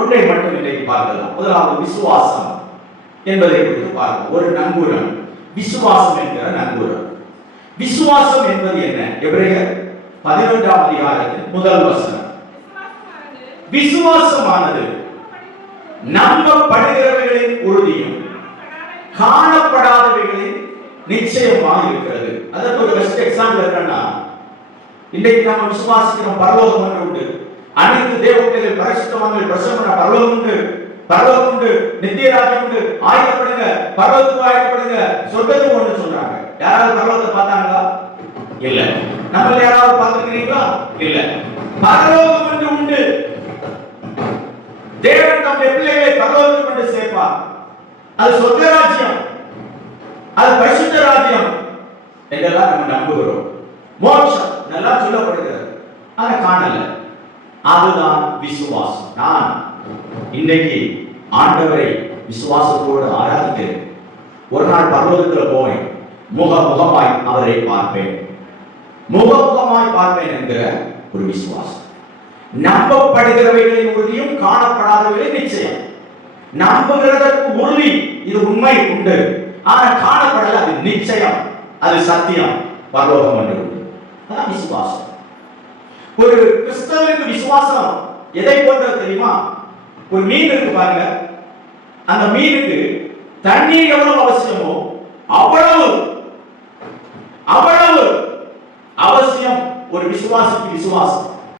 ஒன்றை மட்டும் இன்றைக்கு பார்க்கலாம். முதலாவது விசுவாசம் என்பதை குறித்து பார்க்கலாம். ஒரு நங்கூரம், விசுவாசம் என்கிற நங்கூரம். விசுவாசம் என்பது என்ன? எபிரேயர் 11ஆம் அதிகாரத்தின் முதல் வசனம். விசுவாசமானது நம்பப்படுகிறவைகளின் உறுதியும் காணப்படாதவைகளின் நிச்சயமாக இருக்கிறது. அதற்கு ஒரு பெஸ்ட் எக்ஸாம்பிள் என்னன்னா, இன்றைக்கு நம்ம விசுவாசிக்கிறோம் பரலோகம் ஒன்று உண்டு, அனைத்து தேவ பிள்ளைகள் பரிசுத்தவான்கள் பிரசவமான பரலோகம் உண்டு, பரலோகம் உண்டு, நித்திய ராஜ்யம் உண்டு, ஆயத்தப்படுங்க, பரலோகத்துக்கு ஆயத்தப்படுங்க, சொர்க்கத்துக்கு ஒன்று சொல்றாங்க. யாராவது பரலோகத்தை பார்த்தாங்களா? இல்ல. நம்ம யாராவது பார்த்திருக்கிறீங்களா? இல்ல. பரலோகம் ஒன்று உண்டு. தேவன் தம்முடைய பிள்ளைகளை பரலோகத்துக்கு கொண்டு சேர்ப்பார். அது சொர்க்க ராஜ்யம், அது பரிசுத்த ராஜ்யம் என்றெல்லாம் நம்ம நம்புகிறோம். மோட்சம் நல்லா சொல்லப்படுகிறது, அதை காணல. அதுதான் விசுவாசம். நான் இன்னைக்கு ஆண்டவரை விசுவாசத்தோடு ஆராதிக்கிறேன். ஒரு நாள் பரலோகத்தில் போவேன், முகமுகமாய் அவரை பார்ப்பேன், முகமுகமாய் பார்ப்பேன் என்கிற ஒரு விசுவாசம். நம்பப்படுகிறவைகளின் உறுதியும் காணப்படாதவைகளின் நிச்சயம். நம்புகிறதற்கு உறுதி, இது உண்மை உண்டு, ஆனால் காணப்படல, அது நிச்சயம், அது சத்தியம், பரலோகம் என்று உண்டு. அதான் விசுவாசம். ஒரு கிறிஸ்தவனுக்கு விசுவாசம் எதை போன்றது தெரியுமா? ஒரு மீன் இருக்கு பாருங்க, அந்த மீனுக்கு தண்ணீர் எவ்வளவு அவசியமோ அவ்வளவு அவ்வளவு அவசியம் ஒரு விசுவாசிக்கு விசுவாசம்.